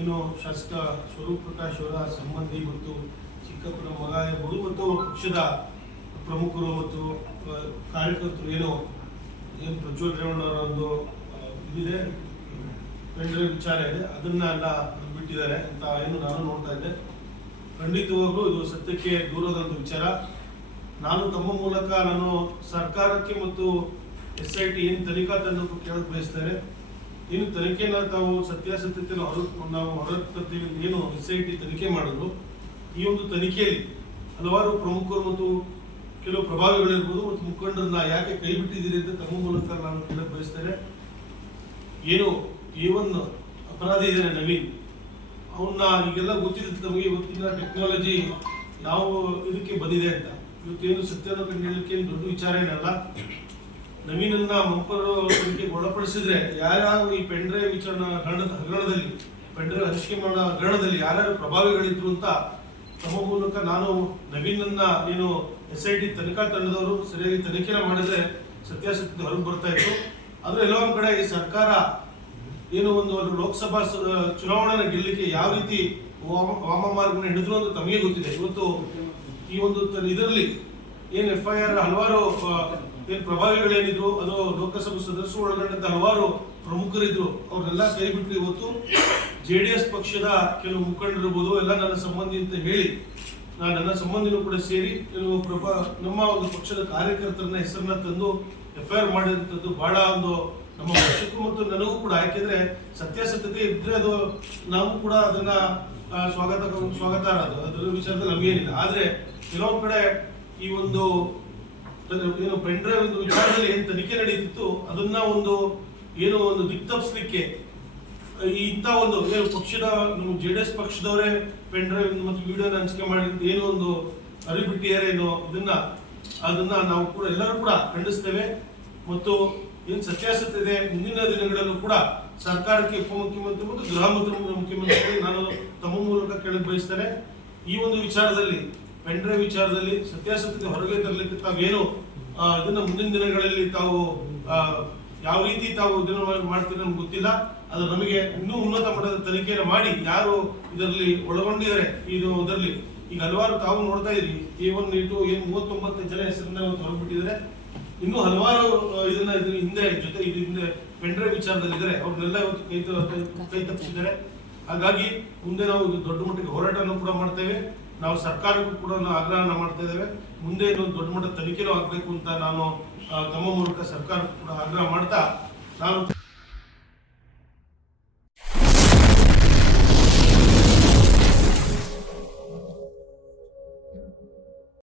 ಏನು ಶಾಸಕ ಸ್ವರೂಪ್ ಪ್ರಕಾಶ್ ಅವರ ಸಂಬಂಧಿ ಮತ್ತು ಚಿಕ್ಕಪ್ಪನ ಮಗ ಇರ್ಬೋದು ಮತ್ತು ಪಕ್ಷದ ಪ್ರಮುಖರು ಮತ್ತು ಕಾರ್ಯಕರ್ತರು ಏನು ಪ್ರಜ್ವಲ್ ರೇವಣ್ಣವರ ಒಂದು ಇದಿದೆ ಪೆಂಡ್ರೈವ್ ವಿಚಾರ ಇದೆ, ಅದನ್ನ ಎಲ್ಲ ಬಿಟ್ಟಿದ್ದಾರೆ ಅಂತ ಏನು ನಾನು ನೋಡ್ತಾ ಇದ್ದೆ. ಖಂಡಿತವಾಗ್ಲೂ ಇದು ಸತ್ಯಕ್ಕೆ ದೂರದ ವಿಚಾರ. ನಾನು ತಮ್ಮ ಮೂಲಕ ನಾನು ಸರ್ಕಾರಕ್ಕೆ ಮತ್ತು SIT ಏನು ತನಿಖಾ ತಂಡಕ್ಕೂ ಕೇಳಕ್ ಬಯಸ್ತೇನೆ. ಏನು ತನಿಖೆನ ತಾವು ಸತ್ಯಾಸತ್ಯತೆ ನಾವು ಹೊರತೀವಿ. ಏನು SIT ತನಿಖೆ ಮಾಡಿದ್ರು, ಈ ಒಂದು ತನಿಖೆಯಲ್ಲಿ ಹಲವಾರು ಪ್ರಮುಖರು ಮತ್ತು ಕೆಲವು ಪ್ರಭಾವಿಗಳಿರ್ಬೋದು ಮತ್ತು ಮುಖಂಡರನ್ನ ಯಾಕೆ ಕೈ ಬಿಟ್ಟಿದ್ದೀರಿ ಅಂತ ತಮ್ಮ ಮೂಲಕ ನಾನು ಕೇಳಕ್ ಬಯಸ್ತೇನೆ. ಏನು A1 ಅಪರಾಧಿ ಇದ್ದಾನೆ ನವೀನ್, ಅವನ್ನ ಈಗೆಲ್ಲ ಗೊತ್ತಿರುತ್ತೆ ನಮಗೆ. ಇವತ್ತಿನ ಟೆಕ್ನಾಲಜಿ ಯಾವ ಇದಕ್ಕೆ ಬಂದಿದೆ ಅಂತ ಇವತ್ತೇನು ಸತ್ಯನ ಕಂಡುಹಿಡಿಯಲಿಕ್ಕೆ ಏನು ದೊಡ್ಡ ವಿಚಾರ ಏನಲ್ಲ. ನವೀನನ್ನ ಮಂಪರು ಒಳಪಡಿಸಿದ್ರೆ ಯಾರ್ಯಾರು ಈ ಪೆಂಡ್ರೈವ್ ವಿಚಾರಣಾ ಹಗರಣದಲ್ಲಿ ಪೆಂಡ್ರೈವ್ ಹಂಚಿಕೆ ಮಾಡೋ ಹಗರಣದಲ್ಲಿ ಯಾರ್ಯಾರು ಪ್ರಭಾವಿಗಳಿದ್ರು ಅಂತ ತಮ್ಮ ಮೂಲಕ ನಾನು ನವೀನನ್ನ ಏನು SIT ತನಿಖಾ ತಂಡದವರು ಸರಿಯಾಗಿ ತನಿಖೆ ಮಾಡಿದ್ರೆ ಸತ್ಯಾಸತ್ಯತೆ ಹೊರಗೆ ಬರ್ತಾ ಇತ್ತು. ಆದ್ರೆ ಎಲ್ಲೋ ಒಂದ್ ಕಡೆ ಈ ಸರ್ಕಾರ ಏನು ಒಂದು ಲೋಕಸಭಾ ಚುನಾವಣೆ ಗೆಲ್ಲಲಿಕ್ಕೆ ಯಾವ ರೀತಿ ವಾಮಮಾರ್ಗನ ಹಿಡಿದ್ರು ಅಂತ ತಮಗೆ ಗೊತ್ತಿದೆ. ಇವತ್ತು ಈ ಒಂದು ಇದರಲ್ಲಿ ಏನ್ FIR ಹಲವಾರು ಏನ್ ಪ್ರಭಾವಿಗಳೇನಿದ್ರು, ಅದು ಲೋಕಸಭಾ ಸದಸ್ಯರು ಒಳಗೊಂಡಂತ ಹಲವಾರು ಪ್ರಮುಖರಿದ್ರು, ಅವ್ರನ್ನೆಲ್ಲ ಕೈ ಬಿಟ್ಟು ಇವತ್ತು JDS ಪಕ್ಷದ ಕೆಲವು ಮುಖಂಡರಿರ್ಬೋದು ಎಲ್ಲ ನನ್ನ ಸಂಬಂಧಿ ಅಂತ ಹೇಳಿ ನನ್ನ ಸಂಬಂಧಿನೂ ಕೂಡ ಸೇರಿ ಕೆಲವು ನಮ್ಮ ಒಂದು ಪಕ್ಷದ ಕಾರ್ಯಕರ್ತರನ್ನ ಹೆಸರನ್ನ ತಂದು FIR ಮಾಡಿದಂಥದ್ದು ಬಹಳ ಒಂದು ನಮ್ಮ ಪಕ್ಷಕ್ಕೂ ಮತ್ತು ನನಗೂ ಕೂಡ. ಯಾಕೆಂದ್ರೆ ಸತ್ಯಾಸತ್ಯತೆ ಇದ್ರೆ ಅದು ನಾವು ಕೂಡ ಅದನ್ನ ಸ್ವಾಗತ ಅದರ ವಿಚಾರದಲ್ಲಿ ನಮಗೇನಿಲ್ಲ. ಆದ್ರೆ ಕೆಲವೊಂದ್ ಕಡೆ ಈ ಒಂದು ಏನು ಪೆಂಡ್ರೈವ್ ಒಂದು ವಿಚಾರದಲ್ಲಿ ಏನ್ ತನಿಖೆ ನಡೀತಿತ್ತು ಅದನ್ನ ಒಂದು ಏನು ಒಂದು ದಿಕ್ತಪ್ಸ್ಲಿಕ್ಕೆ ಇಂಥ ಒಂದು ಏನು ಪಕ್ಷದ ನಮ್ಮ JDS ಪಕ್ಷದವರೇ ಪೆಂಡ್ರೈವ್ ಮತ್ತು ವಿಡಿಯೋನ ಹಂಚಿಕೆ ಮಾಡಿದ್ದು ಏನು ಒಂದು ಅರಿಬಿಟ್ಟಿಯರೇನೋ ಅದನ್ನ ನಾವು ಕೂಡ ಎಲ್ಲರೂ ಕೂಡ ಖಂಡಿಸ್ತೇವೆ. ಮತ್ತು ಏನು ಸತ್ಯಾಸತ್ಯತೆ ಮುಂದಿನ ದಿನಗಳಲ್ಲೂ ಕೂಡ ಸರ್ಕಾರಕ್ಕೆ ಉಪಮುಖ್ಯಮಂತ್ರಿ ಮತ್ತು ಗೃಹ ಮುಖ್ಯಮಂತ್ರಿ ನಾನು ತಮ್ಮ ಮೂಲಕ ಕೇಳಕ್ ಬಯಸ್ತೇನೆ. ಈ ಒಂದು ವಿಚಾರದಲ್ಲಿ ಪೆಂಡ್ರೈವ್ ವಿಚಾರದಲ್ಲಿ ಸತ್ಯಾಸತ್ಯತೆ ಹೊರಗೆ ತರಲಿಕ್ಕೆ ತಾವೇನು ಇದನ್ನ ಮುಂದಿನ ದಿನಗಳಲ್ಲಿ ತಾವು ಯಾವ ರೀತಿ ತಾವು ಇದನ್ನು ಮಾಡ್ತೀರ ನಮ್ಗೆ ಗೊತ್ತಿಲ್ಲ. ಅದು ನಮಗೆ ಇನ್ನೂ ಉನ್ನತ ಮಟ್ಟದ ತನಿಖೆಯನ್ನು ಮಾಡಿ ಯಾರು ಇದರಲ್ಲಿ ಒಳಗೊಂಡಿದ್ದಾರೆ ಇದರಲ್ಲಿ ಈಗ ಹಲವಾರು ತಾವು ನೋಡ್ತಾ ಇದ್ರಿ A1 A2 ಏನು 39 ಜನ ಹೆಸರನ್ನ ಹೊರಬಿಟ್ಟಿದ್ದಾರೆ. ಇನ್ನೂ ಹಲವಾರು ಇದನ್ನ ಹಿಂದೆ ಪೆಂಡ್ರೈವ್ ವಿಚಾರದಲ್ಲಿ ಇದ್ದಾರೆ, ಅವ್ರನ್ನೆಲ್ಲ ಇವತ್ತು ಕೈ ತಪ್ಪಿಸಿದ್ದಾರೆ. ಹಾಗಾಗಿ ಮುಂದೆ ನಾವು ದೊಡ್ಡ ಮಟ್ಟಿಗೆ ಹೋರಾಟವನ್ನು ಕೂಡ ಮಾಡ್ತೇವೆ. ನಾವು ಸರ್ಕಾರಕ್ಕೂ ಕೂಡ ಆಗ್ರಹನ ಮಾಡ್ತಾ ಇದ್ದೇವೆ. ಮುಂದೆ ದೊಡ್ಡ ಮಟ್ಟದ ತನಿಖೆನೂ ಆಗ್ಬೇಕು ಅಂತ ನಾನು ತಮ್ಮ ಮೂಲಕ ಸರ್ಕಾರಕ್ಕೂ ಕೂಡ ಆಗ್ರಹ ಮಾಡ್ತಾ ನಾನು